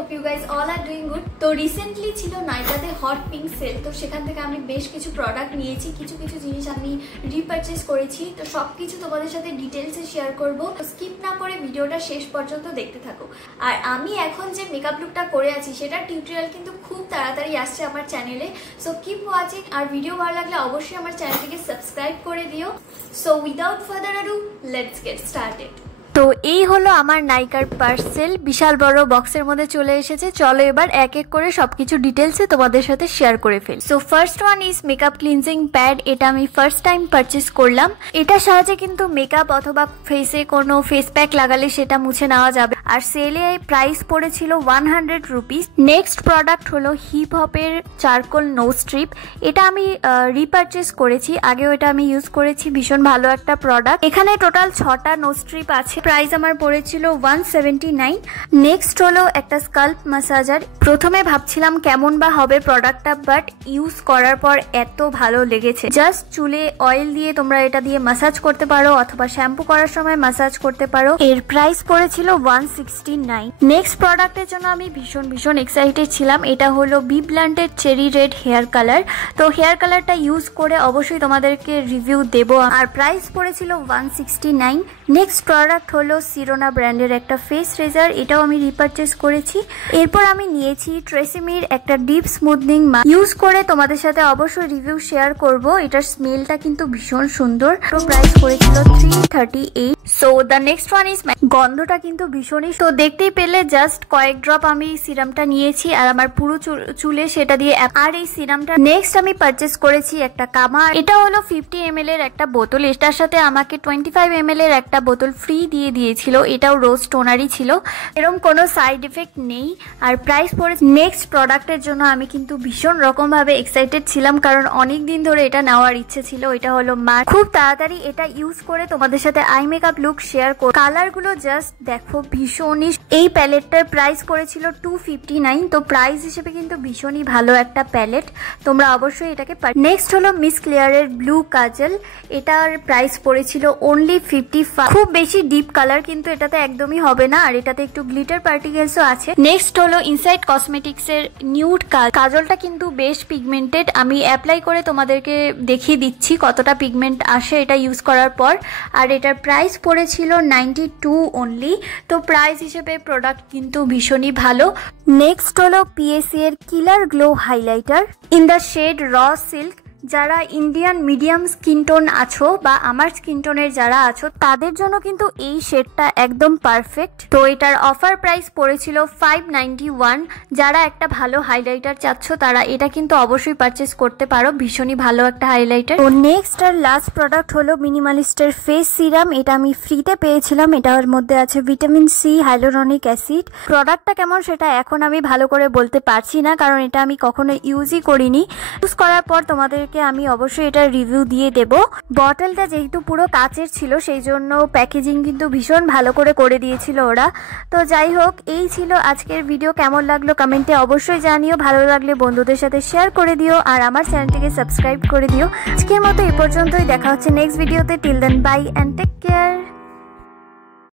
hope you guys all are doing good. তো recently ছিল নাইকাতে hot pink sell, তো সেখান থেকে আমি বেশ কিছু প্রোডাক্ট নিয়েছি, কিছু কিছু জিনিস আমি রিপারচেজ করেছি। তো সব কিছু তোমাদের সাথে ডিটেলসে শেয়ার করব, স্কিপ না করে ভিডিওটা শেষ পর্যন্ত দেখতে থাকো। আর আমি এখন যে মেকআপ লুকটা করে আছি সেটা টিউটোরিয়াল কিন্তু খুব তাড়াতাড়ি আসছে আমার চ্যানেলে, সো কিপ ওয়াচিং। আর ভিডিও ভালো লাগলে অবশ্যই আমার চ্যানেলটিকে সাবস্ক্রাইব করে দিও। So without further ado let's get started. তো এই হলো আমার নাইকার পার্সেল, বিশাল বড় বক্সের মধ্যে চলে এসেছে। চলো এবার এক এক করে সবকিছু ডিটেলসে তোমাদের সাথে শেয়ার করে ফেলি। So first one is makeup cleansing pad. এটা আমি ফার্স্ট টাইম পারচেস করলাম। এটার সাহায্যে কিন্তু মেকআপ অথবা ফেসে কোনো ফেস প্যাক লাগালে সেটা মুছে নেওয়া যাবে। আর সেলে প্রাইস পড়েছিল 100 রুপিস। নেক্সট প্রোডাক্ট হলো হিপ হপের চারকোল নোজ স্ট্রিপ। এটা আমি রিপারচেস করেছি, আগেও এটা আমি ইউজ করেছি, ভীষণ ভালো একটা প্রোডাক্ট। এখানে টোটাল 6টা নোজ স্ট্রিপ আছে। প্রাইস আমার পড়েছিল 179। নেক্সট হলো একটা স্কাল্প ম্যাসাজার। প্রথমে ভাবছিলাম কেমন বা হবে প্রোডাক্টটা, বাট ইউজ করার পর এত ভালো লেগেছে। জাস্ট চুলে অয়েল দিয়ে তোমরা এটা দিয়ে ম্যাসাজ করতে পারো অথবা শ্যাম্পু করার সময় ম্যাসাজ করতে পারো। এর প্রাইস পড়েছিল 169। নেক্সট প্রোডাক্টের জন্য আমি ভীষণ এক্সাইটেড ছিলাম। এটা হলো বি ব্লান্টের চেরি রেড হেয়ার কালার। তো হেয়ার কালারটা ইউজ করে অবশ্যই তোমাদেরকে রিভিউ দেবো। আর প্রাইস পড়েছিল 169। নেক্সট প্রোডাক্ট হলো সিরোনা ব্র্যান্ডের একটা ফেস রেজার। এটাও আমি রিপারচেস করেছি। এরপর আমি নিয়েছি ট্রেসিমির একটা ডিপ স্মুথনিং মাস্ক। ইউজ করে তোমাদের সাথে অবশ্যই রিভিউ শেয়ার করব। এটার স্মেলটা কিন্তু ভীষণ সুন্দর। প্রাইস পড়েছিল 338। So the next one is, গন্ধটা কিন্তু ভীষণই, তো দেখতেই পেলে জাস্ট কয়েক ড্রপ আমি সিরামটা নিয়েছি আর আমার পুরো চুলে সেটা দিয়ে। আর এই সিরামটা নেক্সট আমি পারচেস করেছি একটা কামার। এটা হলো 50 ml এর একটা বোতল। এটার সাথে আমাকে 25 ml এর একটা বোতল ফ্রি দিয়ে দিয়েছিল। এটাও রোজ টোনারই ছিল, এরকম কোনো সাইড এফেক্ট নেই। আর প্রাইস পড়ে। নেক্সট প্রোডাক্টের জন্য আমি কিন্তু ভীষণ রকম ভাবে এক্সাইটেড ছিলাম, কারণ অনেক দিন ধরে এটা নেওয়ার ইচ্ছে ছিল। এটা হলো মার। খুব তাড়াতাড়ি এটা ইউজ করে তোমাদের সাথে আই মেকআপ লুক শেয়ার করব। কালার গুলো জাস্ট দেখো ভীষণই। এই প্যালেটটার প্রাইস করেছিল 259। তো প্রাইস হিসেবে কিন্তু ভীষণই ভালো একটা প্যালেট, তোমরা অবশ্যই এটাকে। নেক্সট হলো মিস ক্লিয়ারের ব্লু কাজল। এটার প্রাইস পড়েছিল অনলি 55। খুব বেশি ডিপ কালার কিন্তু এটাতে একদমই হবে না, আর এটাতে একটু গ্লিটার পার্টিকেলসও আছে। নেক্সট হলো ইনসাইড কসমেটিক্স এর নিউড কাজলটা কিন্তু বেশ পিগমেন্টেড। আমি অ্যাপ্লাই করে তোমাদেরকে দেখিয়ে দিচ্ছি কতটা পিগমেন্ট আসে এটা ইউজ করার পর। আর এটার প্রাইস পড়েছিল 92 অনলি। তো প্রাইস হিসেবে প্রোডাক্ট কিন্তু ভীষণই ভালো। নেক্সট হলো পিএসসি এর killer glow highlighter in the shade raw silk. যারা ইন্ডিয়ান মিডিয়াম স্কিন টোন আছো বা আমার স্কিন টোনের যারা আছো তাদের জন্য কিন্তু এই শেডটা একদম পারফেক্ট। তো এটার অফার প্রাইস পড়েছিল 591। যারা একটা ভালো হাইলাইটার চাচ্ছ তারা এটা কিন্তু অবশ্যই পারচেস করতে পারো, ভীষণই ভালো একটা হাইলাইটার। তো নেক্সট আর লাস্ট প্রোডাক্ট হলো মিনিমালিস্টের ফেস সিরাম। এটা আমি ফ্রিতে পেয়েছিলাম। এটার মধ্যে আছে ভিটামিন সি, হাইলোরনিক অ্যাসিড। প্রোডাক্টটা কেমন সেটা এখন আমি ভালো করে বলতে পারছি না, কারণ এটা আমি কখনো ইউজই করিনি। ইউজ করার পর তোমাদের আমি অবশ্যই এটা রিভিউ দিয়ে দেব। বটলটা যেহেতু পুরো কাচের ছিল সেই জন্য প্যাকেজিং কিন্তু ভীষণ ভালো করে দিয়েছিল ওরা। তো যাই হোক, এই ছিল আজকের ভিডিও। কেমন লাগলো কমেন্টে অবশ্যই জানিও। ভালো লাগলে বন্ধুদের সাথে শেয়ার করে দিও আর আমার চ্যানেলটিকে সাবস্ক্রাইব করে দিও। আজকের মতো এই পর্যন্তই। দেখা হচ্ছে নেক্সট ভিডিওতে। Till then bye and take care.